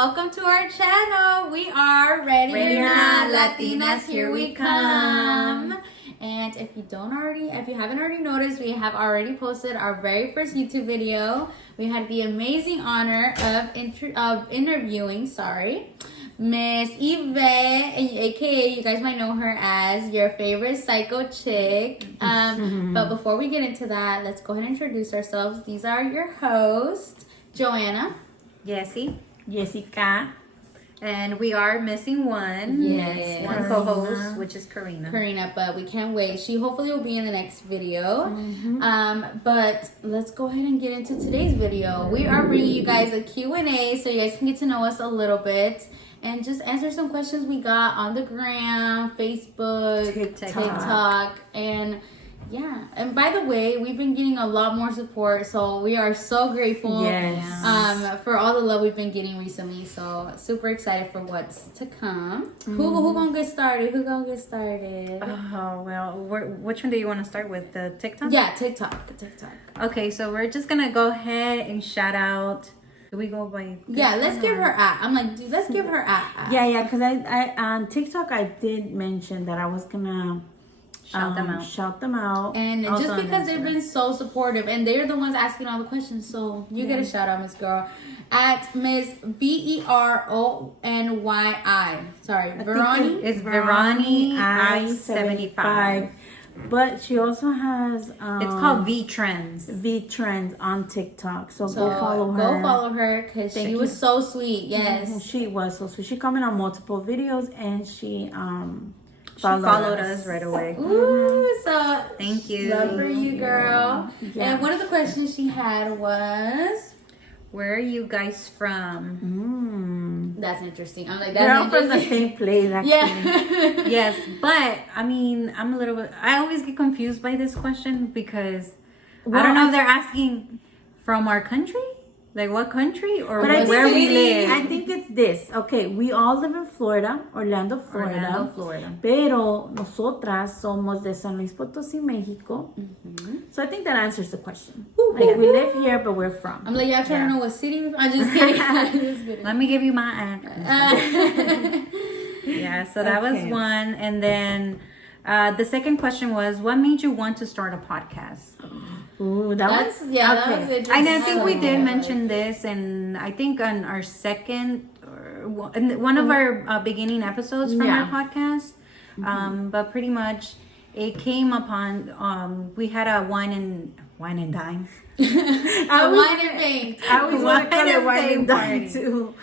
welcome to our channel. We are Ready or Not Latinas, here we come. And if you haven't already noticed, we have already posted our very first YouTube video. We had the amazing honor of interviewing, Miss Yvette, aka you guys might know her as your favorite psycho chick. But before we get into that, let's go ahead and introduce ourselves. These are your hosts, Joanna, Jessica, and we are missing one. Yes, one co-host, which is Karina. But we can't wait. She hopefully will be in the next video. But let's go ahead and get into today's video. We are bringing you guys a Q&A so you guys can get to know us a little bit and just answer some questions we got on the gram, Facebook, TikTok, and yeah. And by the way, we've been getting a lot more support, so we are so grateful for all the love we've been getting recently. So super excited for what's to come. Who gonna get started? Oh well, which one do you want to start with? The TikTok? Yeah, TikTok. Okay, so we're just gonna go ahead and shout out. Do we go by? Yeah, let's give her at. I'm like, dude, let's give her at. Yeah, because I on TikTok I did mention that I was gonna shout them out. And also just because they've been so supportive and they're the ones asking all the questions, so you get a shout out, Miss Girl. At Miss Verony. Sorry, Verony. It's Verony I-75. But she also has it's called V Trends on TikTok. So go follow her. Go follow her because she was so sweet. Yes. She was so sweet. She commented on multiple videos and she followed us right away. Ooh, so thank you. Love for you, girl. Yeah. And one of the questions she had was, where are you guys from? That's interesting. I'm like, we're all from the same place, actually. Yeah. Yes, but I mean, I always get confused by this question because I don't know if they're asking from our country, like what country or where we live. I think it's this. Okay, we all live in Florida, Orlando, Florida. Pero nosotras somos de San Luis Potosí, Mexico. So I think that answers the question. Like, we live here, but we're from. I'm like, y'all trying to know what city we're from? I'm just kidding. Let me give you my address. Yeah, so that was one. And then the second question was, what made you want to start a podcast? Ooh, that was interesting. And I think we did mention this, and I think on our second, one of our beginning episodes from our podcast. But pretty much, it came upon. We had a wine and dine. I always want to call it wine and dine too.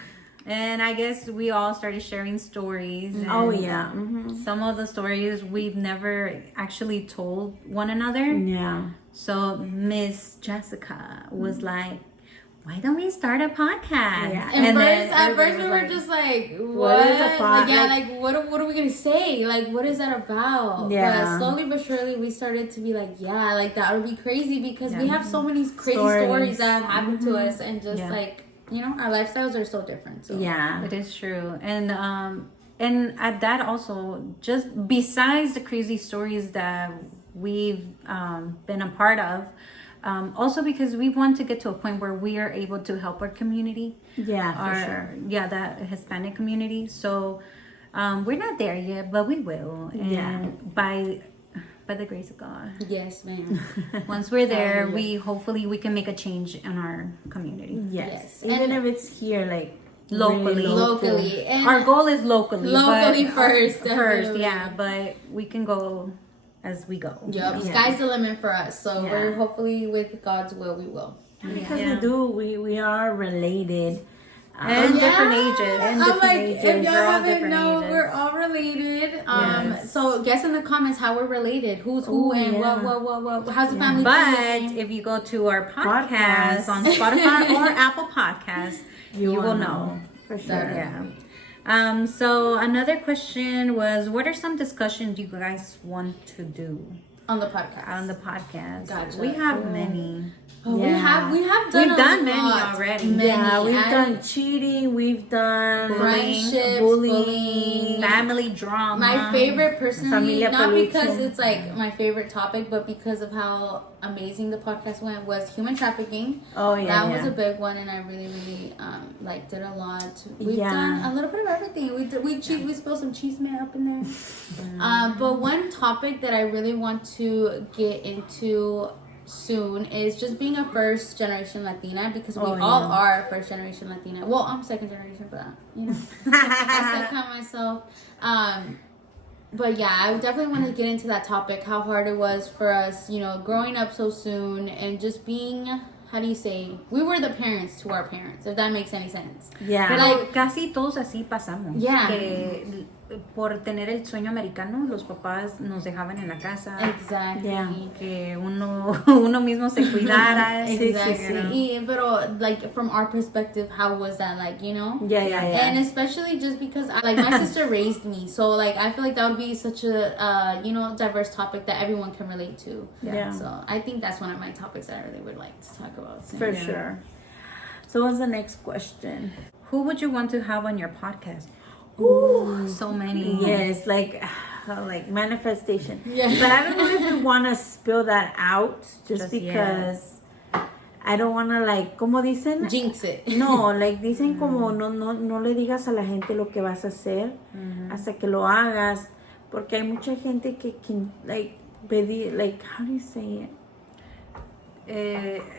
And I guess we all started sharing stories. Some of the stories we've never actually told one another. Yeah. So Miss Jessica was like, why don't we start a podcast? Yeah. At first we were just like, what is a podcast? What are we gonna say? Like, what is that about? Yeah. But slowly but surely we started to be like, that would be crazy because we have so many crazy stories that have happened to us, and just like, you know, our lifestyles are so different. So. Yeah, it is true. And at that also, just besides the crazy stories that we've been a part of, also because we want to get to a point where we are able to help our community. Yeah, for sure. Yeah, that Hispanic community. So we're not there yet, but we will. And by the grace of God. Yes, ma'am. Once we're there, hopefully we can make a change in our community. Yes. Even if it's here, like locally. And our goal is locally first, yeah, but we can go as we go. Yep. Sky's the limit for us. So we're hopefully, with God's will, we will. Because we are related. And different ages. If y'all haven't known, we're all related. So guess in the comments how we're related. Who's who and what. How's the family? But if you go to our podcast on Spotify or Apple Podcasts, you will know. For sure. Yeah. So another question was, what are some discussions you guys want to do? On the podcast. On the podcast. Gotcha. We have many. Oh, Yeah. we have done We've done a many lot. already. Yeah, we've And done cheating, we've done friendships, bullying. Family drama. My favorite personally, Familia not peluche. because it's like my favorite topic, but because of how amazing the podcast went, was human trafficking. Oh yeah, That yeah. was a big one, and I really, really liked it a lot. We've Yeah. done a little bit of everything. We spilled some cheese man up in there. But one topic that I really want to get into soon is just being a first generation Latina, because we all are first generation Latina. Well, I'm second generation, but you know, I still count myself. But yeah, I definitely want to get into that topic, how hard it was for us, you know, growing up so soon and just being, how do you say, we were the parents to our parents, if that makes any sense. Yeah. Pero Like, casi todos así pasamos. Yeah. Que por tener el sueño americano, los papás nos dejaban en la casa. exactly. Yeah. Que uno mismo se cuidara. Exactly. Pero like from our perspective, how was that like, you know? Yeah, yeah, yeah. And especially just because like my sister raised me, so like I feel like that would be such a you know, diverse topic that everyone can relate to. Yeah. So I think that's one of my topics that I really would like to talk about soon. For sure. So what's the next question? Who would you want to have on your podcast? Ooh, So many. yes, like manifestation. Yeah. But I don't know if we want to spill that out just because I don't want to, like, como dicen. Jinx it. No, like dicen como no le digas a la gente lo que vas a hacer hasta que lo hagas, porque hay mucha gente que can like pedir, like, how do you say it?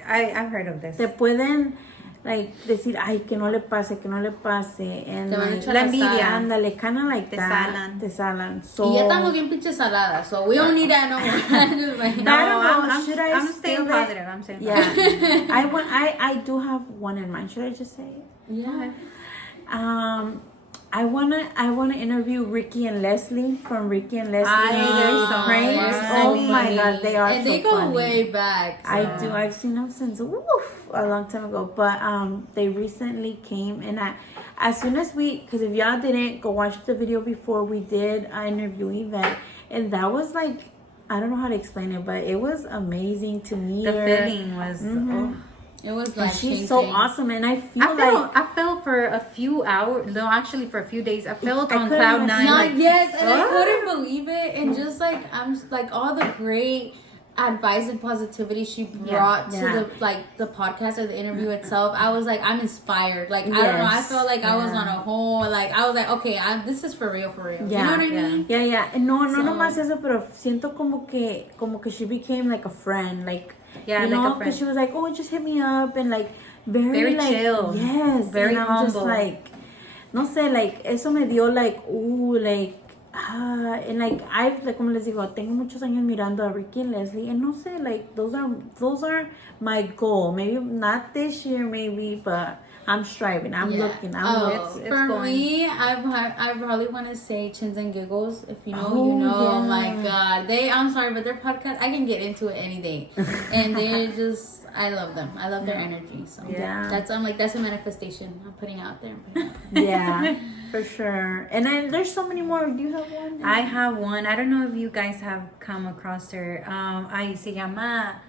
I've heard of this. Te pueden like decir, ay, que no le pase, and Te van a like, echar la la envidia. sal. ándale, kind of like Te that. salan. Te salan. So Y ya estamos bien pinches saladas, so we don't need that no more. Just like- No, I don't know. I'm, Should I I'm spill staying it? positive. I'm staying yeah, positive. I do have one in mind. Should I just say it? Yeah. I wanna interview Ricky and Leslie from Ricky and Leslie. They're so Pranks. funny. Oh my god, they are And so they go funny. way back. So. I do. I've seen them since a long time ago. But they recently came, and as soon as because if y'all didn't go watch the video before, we did an interview event, and that was like, I don't know how to explain it, but it was amazing to meet The her. feeling was. It was And like she's so awesome, and I feel I felt for a few hours, no, actually for a few days. I felt on couldn't cloud have nine. Not Like, yes, and I oh. couldn't believe it. And just like I'm just, like all the great advice and positivity she brought to the podcast or the interview itself, I was like, I'm inspired. Like I don't know, I felt like I was on a whole, like I was like, okay, this is for real. Yeah. You know what I mean? Yeah. And no So- nomás eso, pero siento como que she became like a friend, like, Yeah, you like a know, friend. because she was like, oh, just hit me up, and like very like, chill. yes, Very and I'm just humble. like, no sé, like eso me dio like, ooh, like. And like like como les digo, tengo muchos años mirando a Ricky and Leslie, and no sé, like those are my goal. Maybe not this year, maybe, but I'm striving. I'm looking. I'm looking. It's For going. me, I probably want to say Chins and Giggles. If you know, Oh, you know. yeah. Oh my god, I'm sorry, but their podcast, I can get into it any day, and they just, I love them. I love their energy. So Yeah. that's a manifestation I'm putting out there. Yeah, for sure. And then there's so many more. Do you have one? I have one. I don't know if you guys have come across her. Ay, se llama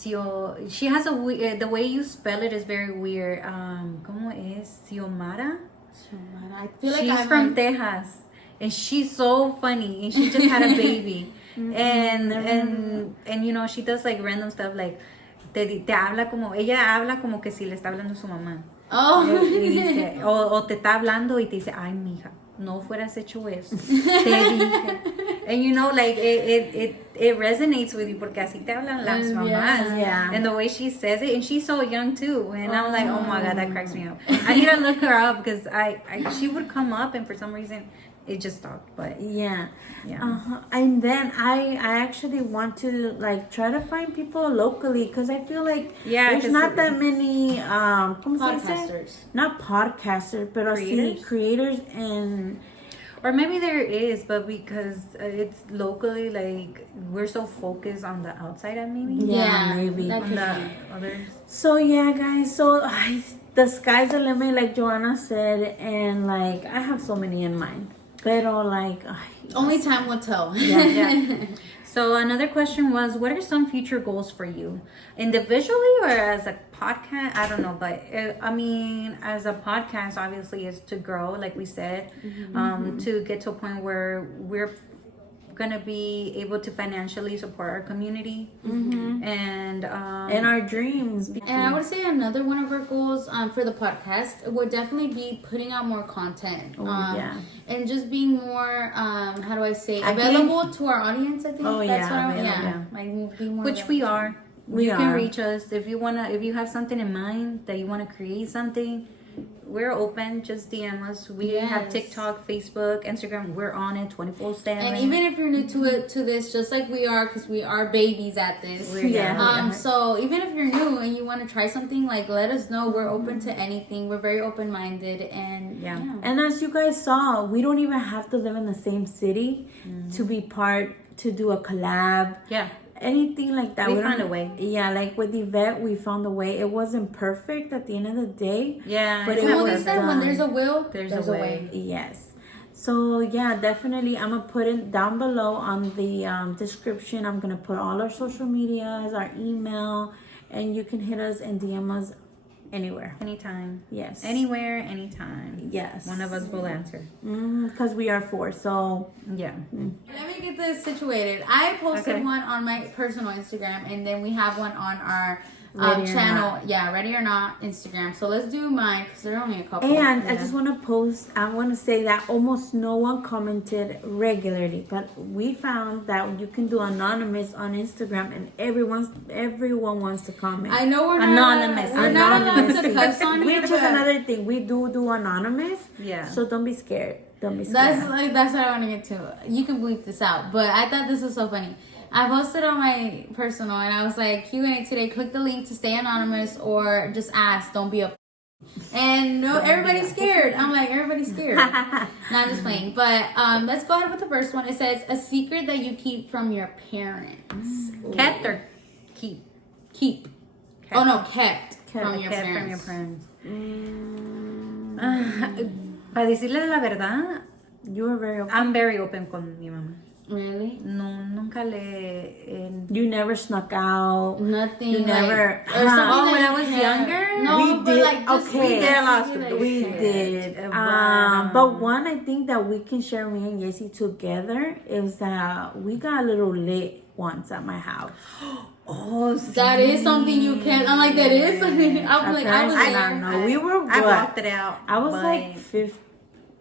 she has the way you spell it is very weird. ¿Cómo es? Xiomara? I feel like She's I'm from Texas, and she's so funny, and she just had a baby. and you know, she does like random stuff, like te habla como, ella habla como que si le está hablando su mamá. Oh. Y dice, o te está hablando y te dice, ay, mija, no fueras hecho eso. Te dije. And you know, like it resonates with you porque así te hablan las mamás. Yeah. And the way she says it, and she's so young too. And I'm like, oh my god, that cracks me up. I need to look her up because she would come up, and for some reason it just stopped. But Yeah. yeah. And then I actually want to like try to find people locally, because I feel like there's 'cause not that many ¿cómo se dice? Podcasters. Not podcasters, but creators and Or maybe there is, but because it's locally, like we're so focused on the outside, maybe. Yeah, maybe. that On could the be. others. So yeah, guys. So the sky's the limit, like Joanna said, and like I have so many in mind. Pero like, only time will tell. Yeah. So another question was, what are some future goals for you, individually or as a podcast? I don't know, but I mean, as a podcast, obviously, is to grow, like we said, to get to a point where we're gonna be able to financially support our community and our dreams. And I would say another one of our goals for the podcast would definitely be putting out more content. And just being more, how do I say, available to our audience, I think. That's what like be more which available. we are. You can reach us if you have something in mind that you want to create something. We're open. Just DM us. We have TikTok, Facebook, Instagram. We're on it 24/7. And even if you're new to this, just like we are, because we are babies at this. So even if you're new and you want to try something, like let us know. We're open to anything. We're very open-minded, and And as you guys saw, we don't even have to live in the same city to be to do a collab. Anything like that. We found a way. Yeah, like with Yvette, we found a way. It wasn't perfect at the end of the day. But it was done. When there's a will, there's a way. Yes. So yeah, definitely. I'm gonna put it down below on the description. I'm gonna put all our social medias, our email, and you can hit us and DM us anywhere, anytime. Yes. Anywhere, anytime. Yes. One of us will answer. Because we are 4. So let me get this situated. I posted one on my personal Instagram, and then we have one on our channel. Ready or Not Instagram. So let's do mine because there are only a couple. And I just want to say that almost no one commented regularly, but we found that you can do anonymous on Instagram, and everyone wants to comment. I know we're not anonymous. We're not allowed to cuss on here, which is another thing. We do anonymous. So don't be scared. Don't be scared. That's what I want to get to. You can bleep this out, but I thought this was so funny. I posted on my personal, and I was like, Q&A today, click the link to stay anonymous or just ask, don't be a and no, everybody's scared. I'm like, everybody's scared. Not just playing. But let's go ahead with the first one. It says, a secret that you keep from your parents. Kept or keep? Keep. Kept. Oh no, kept from your parents. Para decirle la verdad, you were very open. I'm very open con mi mamá. Really? No, nunca le... You never snuck out. Nothing. You never... Or something when I was younger? No, we did. Like, okay. We did. But one I think that we can share, me and Yessie together, is that we got a little lit once at my house. That is something you can. I'm like, that is something. I'm like, I was there. I don't know. We were I blocked it out. I was like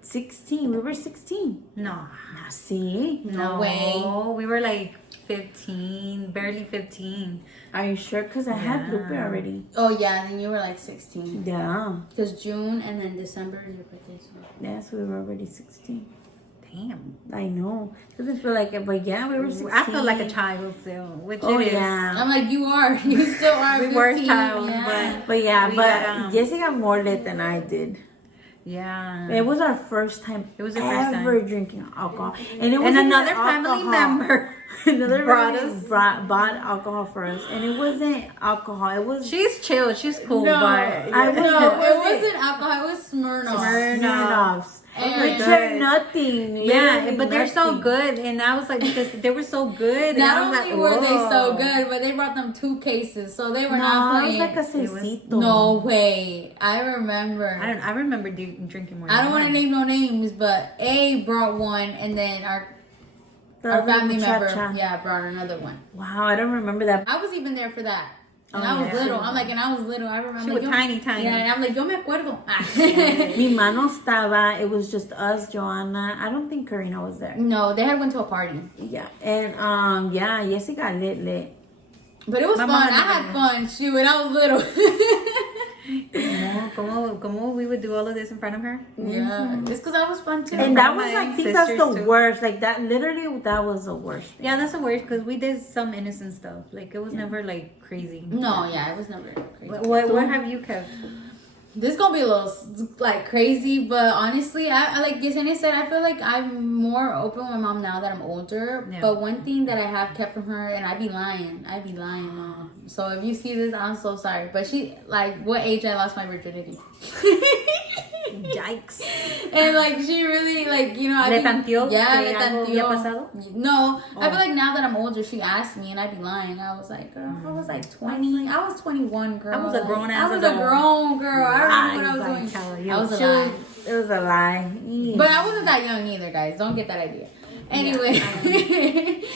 16. We were 16. No. See? No way. We were like 15, barely 15. Are you sure? Because I had Lupe already. Oh, yeah. Then you were like 16. Yeah. Because June and then December is your birthday. So. Yes, we were already 16. Damn. I know. Doesn't feel like it, but yeah, we were 16. I feel like a child still, which it is. Yeah. I'm like, you are. You still are. We 15. were a child, but Jessie got more lit than I did. Yeah. It was our first time ever drinking alcohol. And it was another family member bought alcohol for us. And it wasn't alcohol. It was... She's chill. She's cool. No, but it wasn't alcohol. It was Smirnoffs. Which are nothing. Yeah, but they're so good. And I was like, because they were so good. Not only were they so good, but they brought them 2 cases. So they were not playing. It was like a seisito. No way. I remember. I remember drinking more. I don't want to name no names, but A brought one, and then our family member, brought another one. Wow, I don't remember that. I was even there for that. And I was little. I remember. She was tiny. Yeah, and I'm like, yo me acuerdo. Mi mano estaba. It was just us, Joanna. I don't think Karina was there. No, they had went to a party. Yeah, and Jessie got lit. But it was fun. I had fun. Shoot, and I was little. Como we would do all of this in front of her? Yeah, it's because I was fun too. And that was, I think that's the worst. Like that, literally, that was the worst thing. Yeah, that's the worst because we did some innocent stuff. Like it was never like crazy. No, it was never crazy. What have you kept? This is gonna be a little like crazy, but honestly, I like Yesenia said, I feel like I'm more open with my mom now that I'm older. Yeah. But one thing that I have kept from her, and I'd be lying, Mom. So if you see this, I'm so sorry. But she, like, what age I lost my virginity? Yikes. And like she really like, you know, I ¿Le think, tanteó? yeah, ¿Que le algo había tanteó. pasado? No, I feel like now that I'm older, she asked me and I'd be lying. I was like, girl, I was like 20. I was 21, girl. I was a grown ass I was a grown girl. I remember what I was doing. I was a lie. It was a lie. But I wasn't that young either, guys. Don't get that idea. Anyway.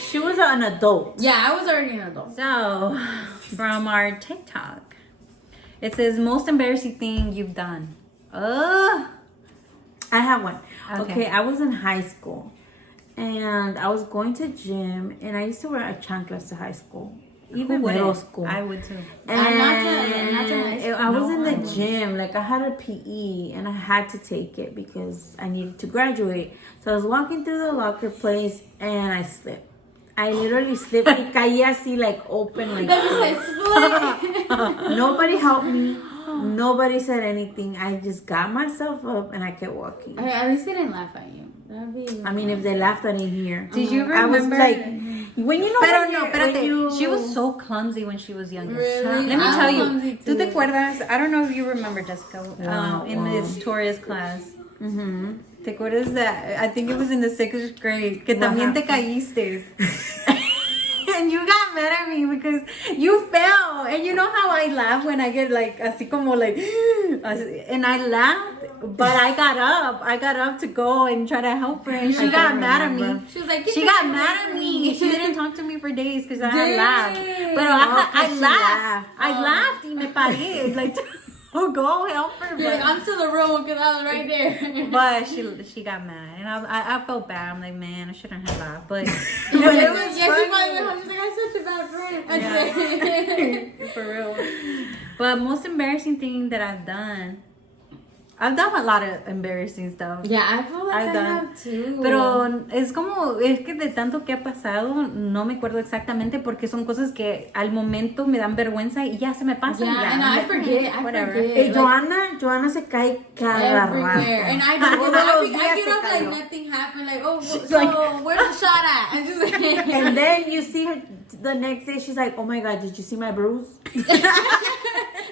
She was an adult. Yeah, I was already an adult. So, from our TikTok, it says, most embarrassing thing you've done. I have one. Okay. Okay, I was in high school and I was going to gym and I used to wear a chanclas to high school. Even middle school. I would too. And not to high school. I was in the gym. Like I had a PE and I had to take it because I needed to graduate. So I was walking through the locker place and I slipped. I literally slipped. Y caí así like open like. Nobody helped me. Nobody said anything. I just got myself up and I kept walking. At least they didn't laugh at you. That'd be. I mean, if they laughed, I didn't hear. Did you remember? I was like, when you know. Pero no, espérate. She was so clumsy when she was younger. Really? Let me tell you. Too. ¿Tú te acuerdas? I don't know if you remember, Jessica, in this Victoria's class. Mm-hmm. ¿Te acuerdas that? I think it was in the 6th grade. Que también te caíste. And you got mad at me because you fell. And you know how I laugh when I get like, así como like, and I laughed, but I got up. I got up to go and try to help her. And she got mad at me. She was like, she got mad at me. She didn't talk to me for days because I had laughed. But I laughed. I laughed y me paré. Like, oh, go help her. You're like, I'm still the real one because I was right there. But she got mad. And I felt bad. I'm like, man, I shouldn't have laughed. But it was funny. She was like, I'm such a bad friend. Yeah. For real. But most embarrassing thing that I've done a lot of embarrassing stuff. Yeah, I feel like I have too. Pero es que de tanto que ha pasado, no me acuerdo exactamente porque son cosas que al momento me dan vergüenza y ya se me pasan. Yeah, and I forget. Hey, Joanna se cae cada rato. And I get up like nothing happened. Like, oh, so where's the shot at? And then you see her the next day, she's like, oh my God, did you see my bruise?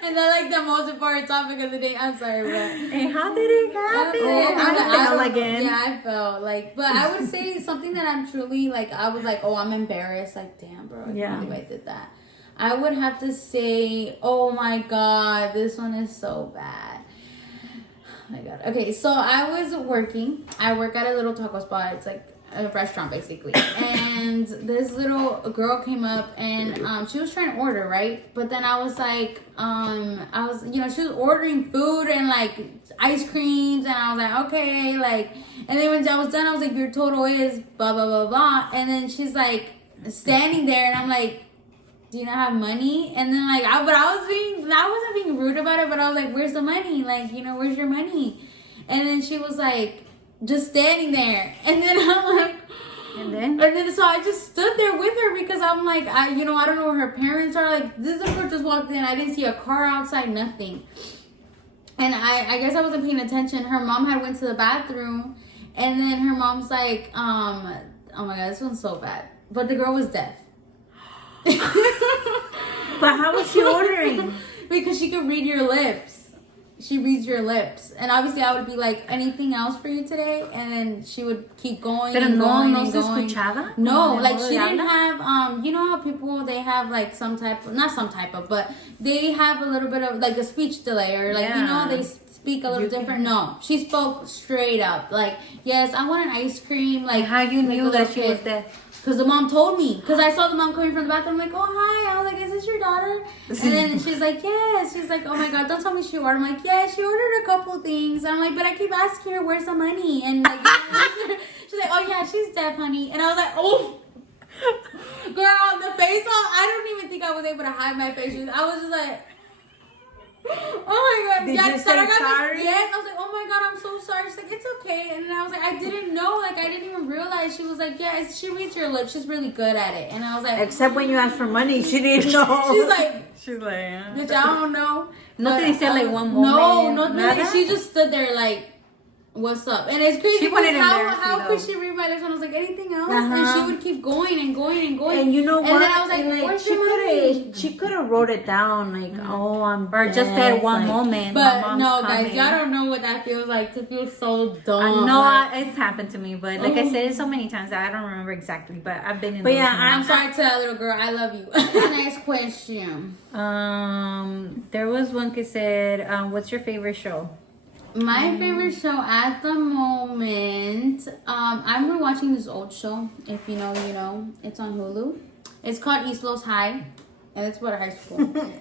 And then like the most important topic of the day, I'm sorry, but and how did it happen? I fell again. Yeah, I felt like, but I would say something that I'm truly like, I was like, oh, I'm embarrassed. Like, damn, bro, I can't believe I did that. I would have to say, oh my God, this one is so bad. Oh my God. Okay, so I was working. I work at a little taco spot. It's like a restaurant basically, and this little girl came up and she was trying to order, right? But then I was like, she was ordering food and like ice creams, and I was like, okay, like, and then when I was done, I was like, your total is blah blah blah blah, and then she's like standing there, and I'm like, do you not have money? And then like, I wasn't being rude about it, but I was like, where's the money? Like, where's your money? And then she was like, just standing there, and then I'm like, and then so I just stood there with her because I'm like, I don't know where her parents are. Like, this girl just walked in, I didn't see a car outside, nothing, and I guess I wasn't paying attention. Her mom had went to the bathroom, and then her mom's like, oh my God, this one's so bad, but the girl was deaf. But how was she ordering? Because she could read your lips. She reads your lips, and obviously I would be like, anything else for you today? And then she would keep going. Pero and going no and se going. escuchaba? No, like she didn't have you know how people, they have like but they have a little bit of like a speech delay, or like they speak a little different. No, she spoke straight up, like, yes, I want an ice cream. Like, how you knew that she was deaf? Because the mom told me. Because I saw the mom coming from the bathroom. I'm like, oh, hi. I was like, is this your daughter? And then she's like, yes. She's like, oh, my God, don't tell me she ordered. I'm like, yeah, she ordered a couple things. And I'm like, but I keep asking her, where's the money? And like, she's like, oh, yeah, she's deaf, honey. And I was like, oh. Girl, the face off. I don't even think I was able to hide my face. I was just like, oh my God. Did you say sorry? Yes. I was like, oh my God, I'm so sorry. She's like, it's okay. And then I was like, I didn't know. Like, I didn't even realize. She was like, yeah, she reads your lips. She's really good at it. And I was like, except when you asked for money, she didn't know. She's like, yeah. Bitch, I don't know. No te decía like one moment. No, she just stood there like, what's up? And it's crazy She wanted because embarrass how you, could though. she read my lips? And I was like, anything else? And she would keep going and going and going. And you know what? And then I was like, where's the money? She could have wrote it down like, oh, I'm Or just that one moment. But my mom's no, coming. guys, y'all don't know what that feels like to feel so dumb. It's happened to me, but like I said it so many times that I don't remember exactly. But I've been in. But those yeah, moments. I'm sorry to that little girl. I love you. Next question. There was one that said, "What's your favorite show?" My favorite show at the moment, I'm rewatching this old show. If you know, you know. It's on Hulu. It's called East Los High. And it's about high school.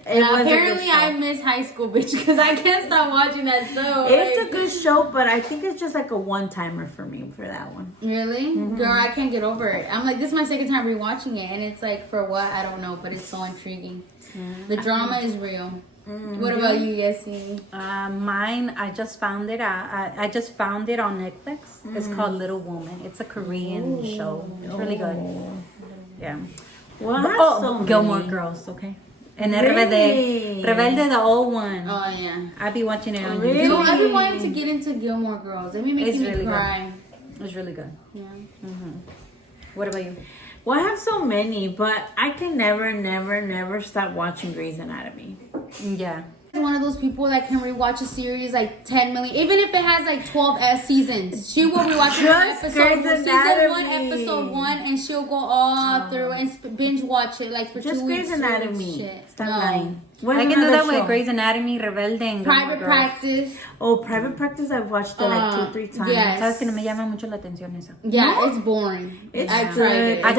And apparently I miss high school, bitch, because I can't stop watching that show. It's a good show, but I think it's just like a one-timer for me for that one. Really? Mm-hmm. Girl, I can't get over it. I'm like, this is my second time rewatching it. And it's like, for what? I don't know, but it's so intriguing. The drama is real. What about you, Yessie? Mine, I just found it. I just found it on Netflix. It's called Little Woman. It's a Korean show. It's really good. Yeah. Well, Gilmore Girls, okay. And Really? Rebelde, the old one. Oh, yeah. I be watching it on Really? YouTube. So I've been wanting to get into Gilmore Girls. It be making really me cry. It's really good. Yeah. What about you? Well, I have so many, but I can never stop watching Grey's Anatomy. Yeah. One of those people that can rewatch a series like 10 million, even if it has like 12 seasons. She will rewatch Just Grey's season 1, Anatomy. episode 1, and she'll go all through and binge watch it like for Just 2 weeks. Grey's Anatomy. Shit. Stop No. lying. I can do that with Grey's Anatomy, Rebelde, and Private Gilmore Girls. Practice. Oh, Private Practice, I've watched it like 2-3 times. yes. Sabes que no me llama mucho la atención esa. Yeah, it's boring. It's I good. tried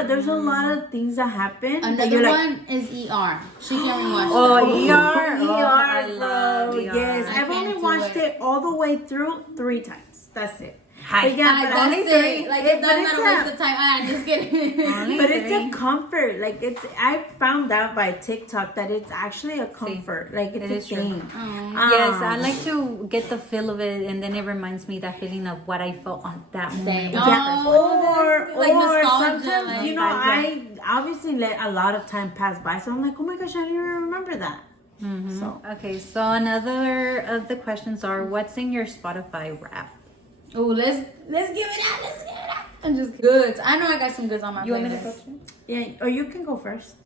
it. There's a lot of things that happen. that Another you're like, one is ER. She can rewatch Oh, that. ER. I love ER. Yes, I I've can't only do watched it. it all the way through 3 times. That's it. Hi. But yeah, but only That's 3. it. Like, it's not But a waste of time. I'm just kidding. But it's a comfort. Like I found out by TikTok that it's actually a comfort. Like it's It a is true. thing. Yes, I like to get the feel of it, and then it reminds me that feeling of what I felt on that moment. Same. Or Like nostalgia, sometimes like- you know I obviously let a lot of time pass by, so I'm like, oh my gosh, I don't even remember that. So Okay, so another of the questions are, what's in your Spotify rap? Oh, let's give it out. Let's give it out. I'm just kidding. Goods. I know I got some goods on my You want me to playlist. go first? yeah, or you can go first.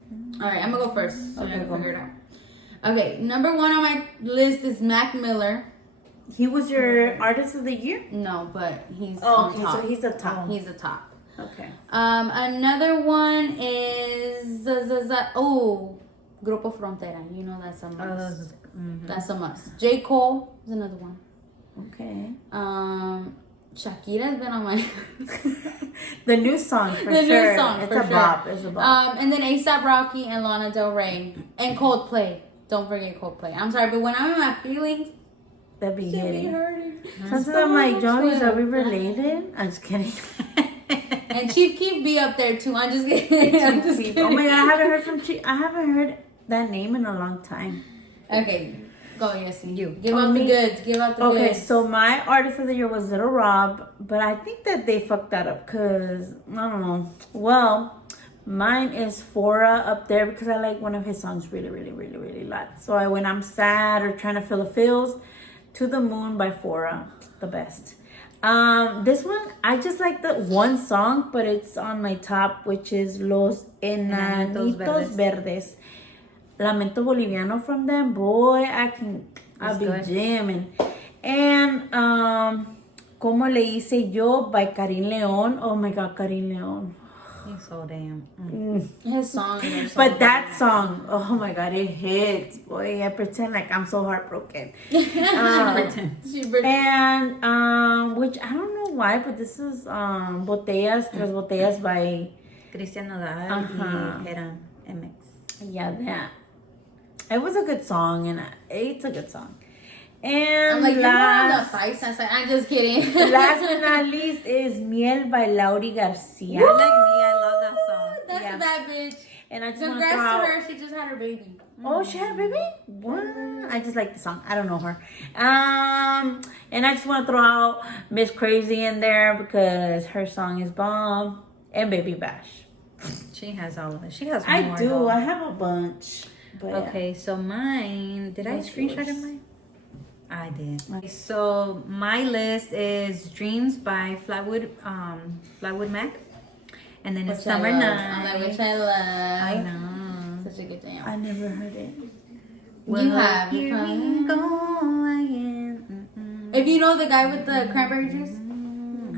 All right, I'm gonna go first. So Okay, you can go. figure it out. Okay, number 1 on my list is Mac Miller. He was your artist of the year. No, but he's Oh, on okay, top. so he's the top. He's the top. Okay. Another one is Grupo Frontera. You know that's a must. That's a must. J. Cole is another one. Okay. Shakira's been on my The new song for the sure. new song It's for a sure. bop. It's a bop. And then A$AP Rocky and Lana Del Rey and Coldplay. Don't forget Coldplay. I'm sorry, but when I'm in my feelings, That'd be it be hitting. hurting. Sometimes I'm like, Johnny's, are we related? I'm just kidding. And Chief Keef be up there too. I'm just kidding. I'm just kidding. Oh my god, I haven't heard from I haven't heard that name in a long time. Okay, go Yessie. You. Give out the goods. Give out the Okay, goods. so my artist of the year was Little Rob, but I think that they fucked that up because I don't know. Well, mine is Fora up there because I like one of his songs really a lot. So when I'm sad or trying to feel the feels, To the Moon by Fora, the best. This one, I just like the one song, but it's on my top, which is Los Enanitos Verdes. Lamento Boliviano from them, boy, I'll be good. jamming. And Como Le Hice Yo by Karim Leon. Oh my god, Karim Leon. He's so damn. His song. Is so But that song, oh my god, it hits. Boy, I pretend like I'm so heartbroken. She pretend. And which I don't know why, but this is Botellas Tras Botellas by Cristian Nodal y Era MX. yeah, that. It was a good song, and it's a good song. And I'm like, you're on the last, fight sense. I'm just kidding. last but not least is Miel by Laurie Garcia. Like me, I love that song. That's Yeah. a bad bitch. And I just want to Congrats throw to out, her. She just had her baby. oh, she had a baby? What? I just like the song. I don't know her. And I just want to throw out Miss Crazy in there because her song is bomb. And Baby Bash. She has all of it. She has I more. do. though. I have a bunch. But Okay, so mine. Did I What's screenshot yours? mine? I did. Okay, so my list is Dreams by Flatwood Mac. And then it's Summer Night. Which I love. I know. Such a good jam. I never heard it. You have. Here we go again. If you know the guy with the cranberry juice.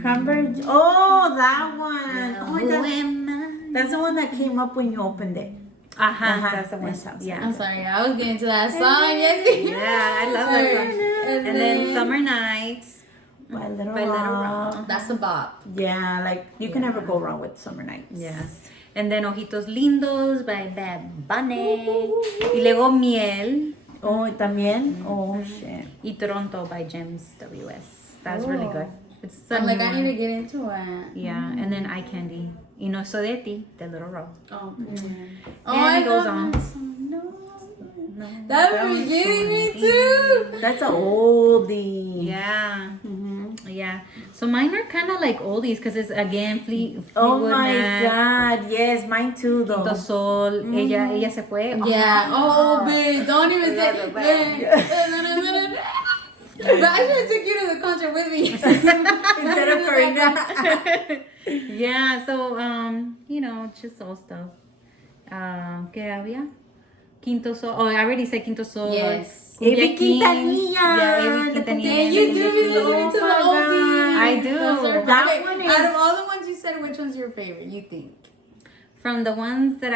Cranberry. Oh, that one. Oh, Who that's, am I? that's the one that came up when you opened it. That's the one. That sounds Yeah. I'm sorry, I was getting to that song. Yes. Yeah, I love that song. And then Summer Nights By Little by Little Rock. Rock. That's a bop. Yeah, like you can never go wrong with Summer Nights. Yes. And then Ojitos Lindos by Bad Bunny. Y luego Miel Oh, y también. Oh, shit. y Toronto by James WS. That's really good. It's I'm like, I new need one. to get into it. Yeah, and then Eye Candy. Y No Soy de Ti, de Little Rock. Oh, And it goes on. No. That was getting me too. That's an oldie. Yeah. Yeah. So mine are kind of like oldies because it's again Fleetwood Oh my Mac, God. Yes, mine too, though. Quinto Sol, ella se fue. Yeah. Oh, babe, don't even say Yeah, it. But I should have took you to the concert with me. Instead of Karina. Yeah, so you know, just all stuff. ¿Qué había? Quinto Sol. Oh, I already said Quinto Sol. Yes. Avi Kings. Quintanilla. Yeah, Avi The Quintanilla. Yeah, you do be listening to the oldies. I do. That Okay, one is- out of all the ones you said, which one's your favorite? You think? From the ones that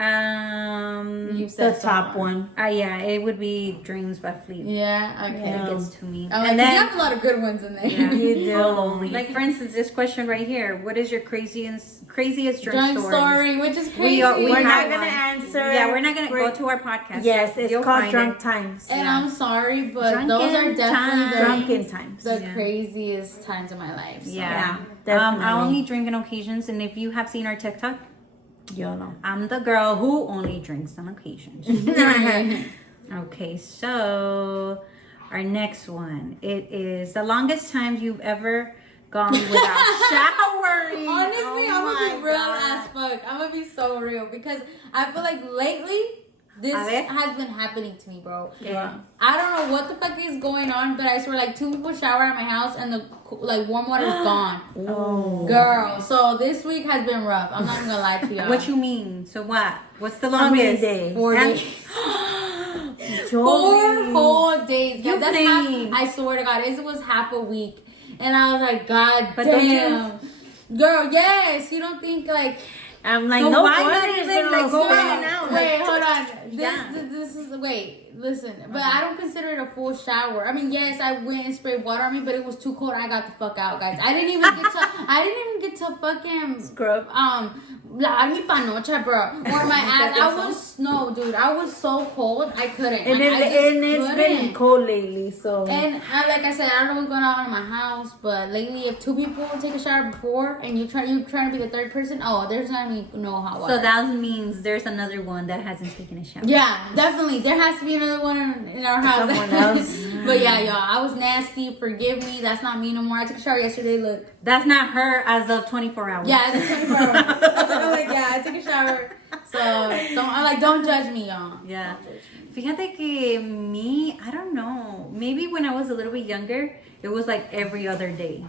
You've The said so top far. one. yeah, it would be Dreams by Fleet. Yeah. Okay. Yeah. It gets to me. Oh, And you then, have a lot of good ones in there. yeah. You do. Like for instance, this question right here: what is your craziest drink Drunk story? story, which is crazy. We're not have going to one. answer. Yeah, we're not gonna go to our podcast. Yes, it's You'll called find Drunk it. Times. And Yeah. I'm sorry, but Drunken those are definitely times. Drunken Times. the Yeah. craziest times of my life. So. Yeah. definitely. I only drink on occasions, and if you have seen our TikTok, Yo no. I'm the girl who only drinks on occasions. Okay, so our next one. It is the longest time you've ever gone without showering. Honestly, Oh I'm gonna my be real God. as fuck. I'm gonna be so real because I feel like lately this A ver. has been happening to me, bro. Yeah. I don't know what the fuck is going on, but I swear, like 2 people shower at my house and the like warm water is gone. Oh. Girl, so this week has been rough. I'm not even gonna lie to y'all. What you mean? So what? What's the How many longest? days? 4 And- days. Joey. 4 whole days. You Guys, that's think. half, I swear to God, it was half a week. And I was like, God But don't you- damn. Girl, yes. You don't think like I'm like, So no why wonder not even, they're like, all go sad. in and out? Wait, hold on. Yeah. This is listen. But I don't consider it a full shower. I mean, yes, I went and sprayed water on me, but it was too cold. I got the fuck out, guys. I didn't even get to fucking Scrub. lavar mi panocha, bro, or my ass. I was so cold. I couldn't. And, Like, I just it's been couldn't. cold lately, so. And like I said, I don't know what's going on in my house, but lately, if 2 people take a shower before and you're trying to be the third person, there's not even no hot water. So that means there's another one that hasn't taken a shower. Yeah, definitely. There has to be another one in our house. Someone else. But yeah, y'all, I was nasty. Forgive me. That's not me no more. I took a shower yesterday. Look. That's not her as of 24 hours. Yeah, it's 24 hours. I'm like, yeah, I took a shower. So don't judge me, y'all. Yeah. Fíjate que me, I don't know. Maybe when I was a little bit younger, it was like every other day.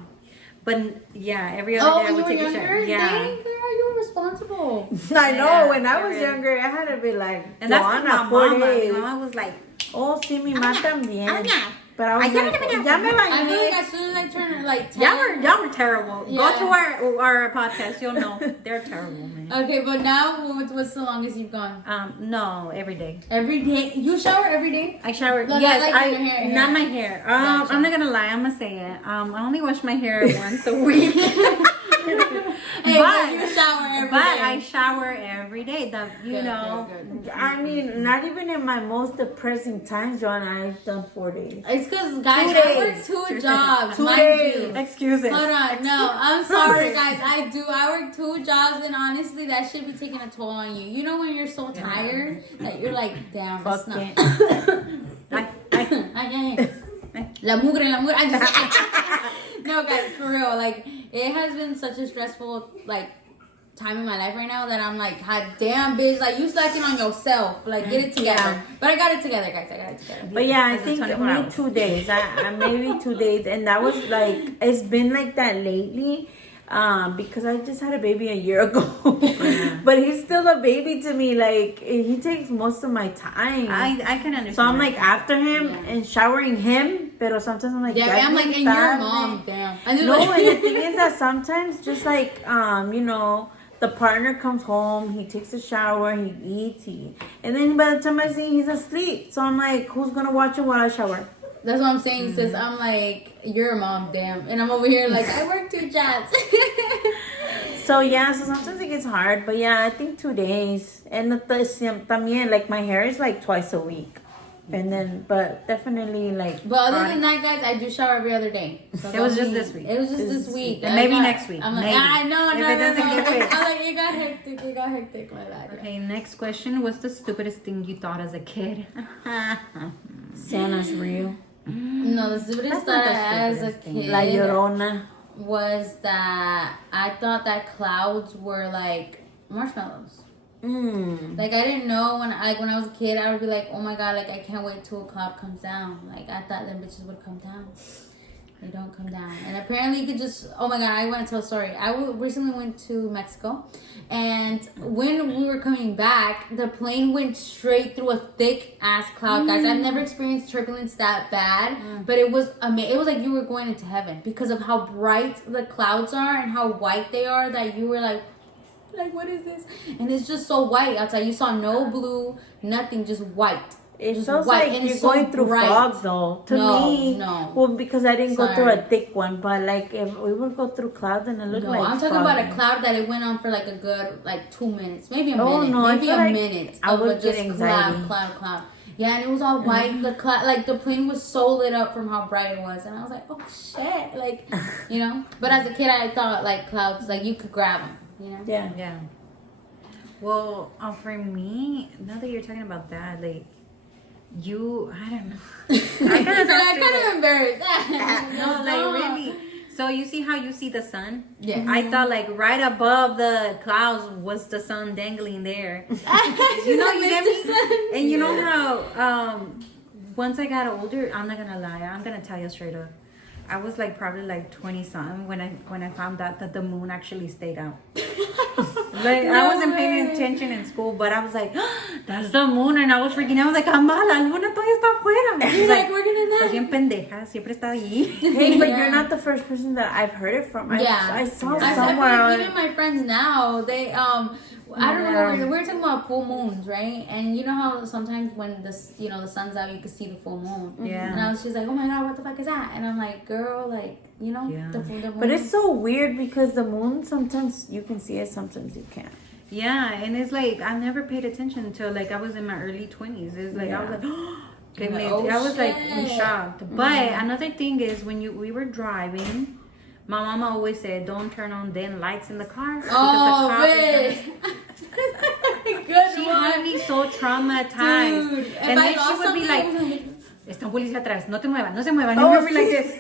But yeah, every other day I You would were take a younger? shower. Yeah. Dang, girl, you were responsible. I know, Yeah, when I was really. younger, I had to be like, And that's Joanna, my 4 mama. days. My mama was like, Oh, sí, mi mamá también. Ana. But I was Ay, like, ya me ya me I feel like bañé. as soon as I turned like 10. y'all were terrible. Yeah. Go to our podcast, you'll know. They're terrible, man. Okay, but now what's the longest you've gone? No, every day. Every day? You shower every day? I shower. No, Yes, not like your hair, not hair. my hair. Gotcha. I'm not gonna lie. I'm gonna say it. I only wash my hair once a week. Hey, but you shower every But day. I shower every day. You Good, know. good. I mean, not even in my most depressing times, Joanna, I've done 4 days. It's because, guys, 2 I work days. 2 jobs. 2 mind days. you. Excuses. Hold on. No, I'm sorry, guys. I do. I work 2 jobs, and honestly, that should be taking a toll on you. You know when you're so tired that you're like, damn, Fuck that's not. it. La mugre. I just... No, guys, for real. Like, it has been such a stressful, like, time in my life right now that I'm like, God damn, bitch, like you slacking on yourself. Like, get it together. Yeah. But I got it together, guys. I got it together. But yeah, I think only 2 days. I maybe 2 days, and that was like it's been like that lately. Because I just had a baby a year ago, but he's still a baby to me. Like he takes most of my time. I can understand. So I'm like after him and showering him, but sometimes I'm like, yeah, I'm like, and your mom, damn. No, and the thing is that sometimes just like you know, the partner comes home, he takes a shower, he eats, and then by the time I see he's asleep. So I'm like, who's gonna watch him while I shower? That's what I'm saying, sis. I'm like, you're a mom, damn. And I'm over here like, I work 2 jobs. So yeah, so sometimes it gets hard. But yeah, I think 2 days. And también, like my hair is like twice a week. And then, but definitely like. But other than that, guys, I do shower every other day. So it was just this week. It was just this week. And maybe next week. I'm like, maybe. No. If it doesn't get fixed. I'm like, it got hectic like that. Okay, next question. What's the stupidest thing you thought as a kid? Santa's real. No, the stupidest thought as a kid La Llorona was that I thought that clouds were like marshmallows. Like I didn't know when I was a kid, I would be like, oh my god, like I can't wait till a cloud comes down. Like I thought them bitches would come down. They don't come down. And apparently you could just, oh my god, I want to tell a story. Recently went to Mexico, and when we were coming back, the plane went straight through a thick ass cloud, guys. I've never experienced turbulence that bad, but it was amazing. It was like you were going into heaven because of how bright the clouds are and how white they are, that you were like, what is this? And it's just so white outside. You saw no blue, nothing, just white. It feels like you're going through fog, though. To me, well, because I didn't go through a thick one, but like if we would go through clouds and it looked like I'm talking about a cloud that it went on for like a good 2 minutes, maybe a minute, maybe a minute. I would get anxiety. Cloud. Yeah, and it was all white. The cloud, like the plane was so lit up from how bright it was, and I was like, oh shit, like, you know. But as a kid, I thought like clouds, like you could grab them, you know. Yeah. Well, for me, now that you're talking about that, like. I don't know. I'm kind of embarrassed. No, like really. So you see how you see the sun? Yeah. I thought like right above the clouds was the sun dangling there. You know, you get me? And you know how once I got older, I'm not gonna lie, I'm gonna tell you straight up. I was like probably like 20 something when I found out that the moon actually stayed out. Like I wasn't paying attention in school, but I was like, that's the moon, and I was freaking out. I was like, ama, la luna todavía está afuera. You're like, we're gonna die. Estás bien pendeja, siempre está ahí. Hey, but you're not the first person that I've heard it from. I saw somewhere. Even my friends now, they I don't remember. We were talking about full moons, right? And you know how sometimes when the sun's out, you can see the full moon. Yeah. And she's like, oh my god, what the fuck is that? And I'm like, girl, like, you know, the moon. But it's so weird because the moon, sometimes you can see it, sometimes you can't. Yeah, and it's like I never paid attention until like I was in my early 20s. It's like I was like, I was like shocked. But another thing is when we were driving. My mama always said, don't turn on dim lights in the car. Oh, wait. She had me so traumatized. Dude, and then she would be like, está un policía atrás, no te muevas, no se muevas. And we would be like this.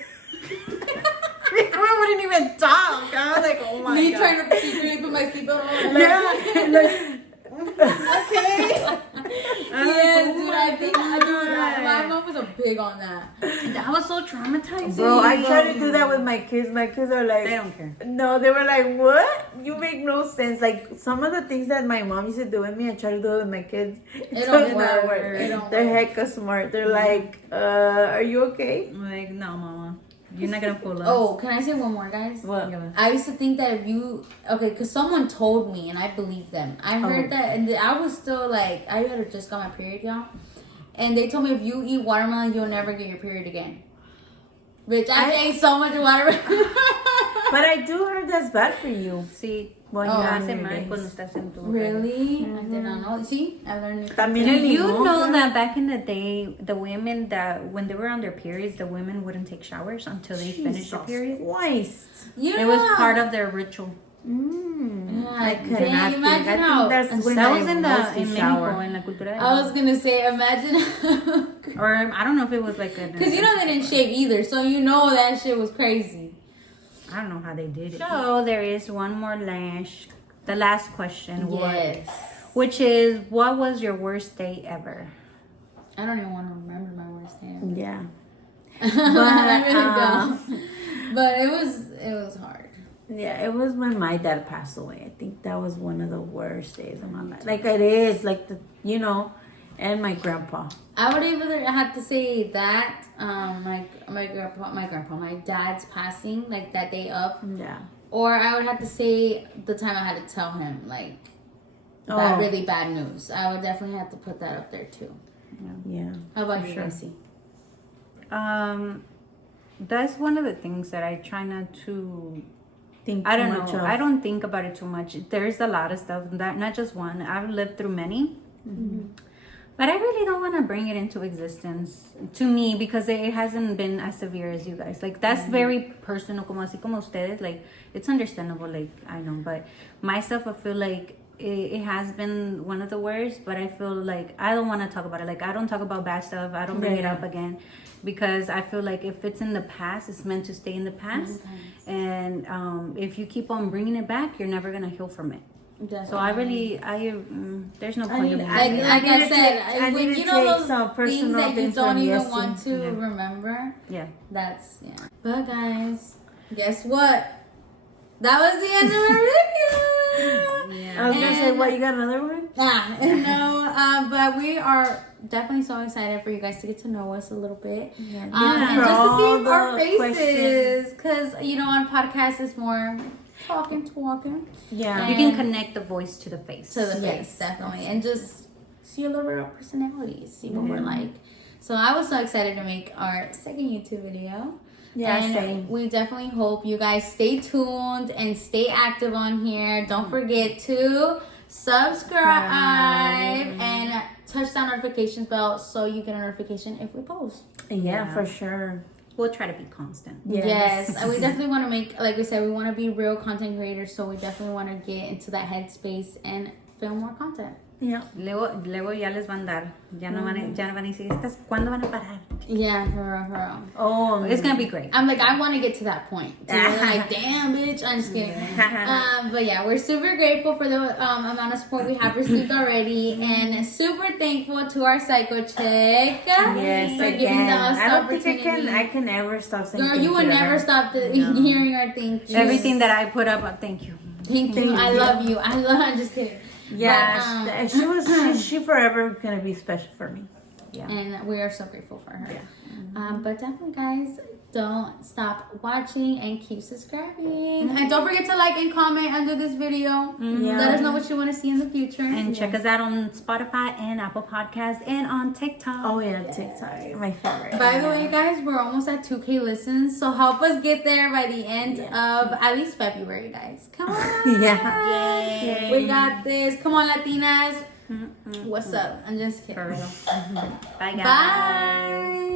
I wouldn't even talk. I was like, oh my god. Me trying to secretly put my seatbelt on. Yeah, okay. Yes, dude, I think my mom was a big on that. That was so traumatizing. Bro, I try to do that with my kids. My kids are like, they don't care. No, they were like, what? You make no sense. Like some of the things that my mom used to do with me, I try to do it with my kids. It don't work. They're hecka smart. They're like, are you okay? I'm like, no, mama. You're not gonna pull us. Oh, can I say one more, guys? What? I used to think that if you because someone told me and I believed them. I heard that, and I was still like, I had just got my period, y'all, and they told me if you eat watermelon, you'll never get your period again. Bitch, I ate so much watermelon. But I do heard that's bad for you. Sí. Bueno, hace mal cuando estás en tu Really? I did not know. See, I learned it. Do you know that back in the day, the women that when they were on their periods, the women wouldn't take showers until they finished their period? Christ. Yeah. It was part of their ritual. I could Dang, not imagine think. how. I think That was in mostly Mexico, in la cultura. I was gonna say, imagine. Or I don't know if it was like a. Because you know they didn't shave either, so you know that shit was crazy. I don't know how they did it. So there is one more last the last question. Yes. Which is, what was your worst day ever? I don't even want to remember my worst day. Yeah. I really don't. But it was hard. Yeah, it was when my dad passed away. I think that was one of the worst days of my life. Like it is, like and my grandpa. I would either have to say that my dad's passing, like that day of. Yeah. Or I would have to say the time I had to tell him that really bad news. I would definitely have to put that up there too. Yeah. How about you, Gracie? That's one of the things that I try not to think. I don't know. I don't think about it too much. There's a lot of stuff that not just one. I've lived through many. Mm-hmm. But I really don't want to bring it into existence to me because it hasn't been as severe as you guys. Like, that's very personal, como así como ustedes. Like, it's understandable, like, I know. But myself, I feel like it has been one of the worst. But I feel like I don't want to talk about it. Like, I don't talk about bad stuff. I don't bring it up again. Because I feel like if it's in the past, it's meant to stay in the past. And if you keep on bringing it back, you're never going to heal from it. Definitely. So there's no point in like I said, when you know those things that you don't even want to remember. Yeah. But guys, guess what? That was the end of our video. I was gonna say, what, you got another one? No, but we are definitely so excited for you guys to get to know us a little bit. And just to see our faces. Because, on podcasts it's more talking. Yeah. You can connect the voice to the face. Face, definitely. And just see a little bit of personalities, see what we're like. So I was so excited to make our second YouTube video. Yeah, and same. We definitely hope you guys stay tuned and stay active on here. Don't forget to subscribe and touch that notifications bell so you get a notification if we post. Yeah, for sure. We'll try to be constant. Yes. We definitely want to make, like we said, we want to be real content creators, so we definitely want to get into that headspace and film more content. Yeah. Luego ya les van a dar. Ya no van a decir, ¿cuándo van a parar? Yeah, for real. Oh, It's going to be great. I'm like, I want to get to that point. To really like, damn, bitch. I'm just kidding. But yeah, we're super grateful for the amount of support we have received already. And super thankful to our psycho chick. Yes, for giving us I the don't think opportunity. I can ever stop saying Girl, you would never stop hearing our thank you. Everything that I put up, thank you. Thank you. I love you. I'm just kidding. Yeah, but, she forever gonna be special for me. Yeah. And we are so grateful for her. But definitely, guys, don't stop watching and keep subscribing. And don't forget to like and comment under this video. Let us know what you want to see in the future. And check us out on Spotify and Apple Podcasts and on TikTok. Oh yeah, TikTok, my favorite. By the way, guys, we're almost at 2K listens, so help us get there by the end of at least February, guys. Come on. Yay. We got this. Come on, Latinas. What's up? I'm just kidding. For real. Bye, guys. Bye.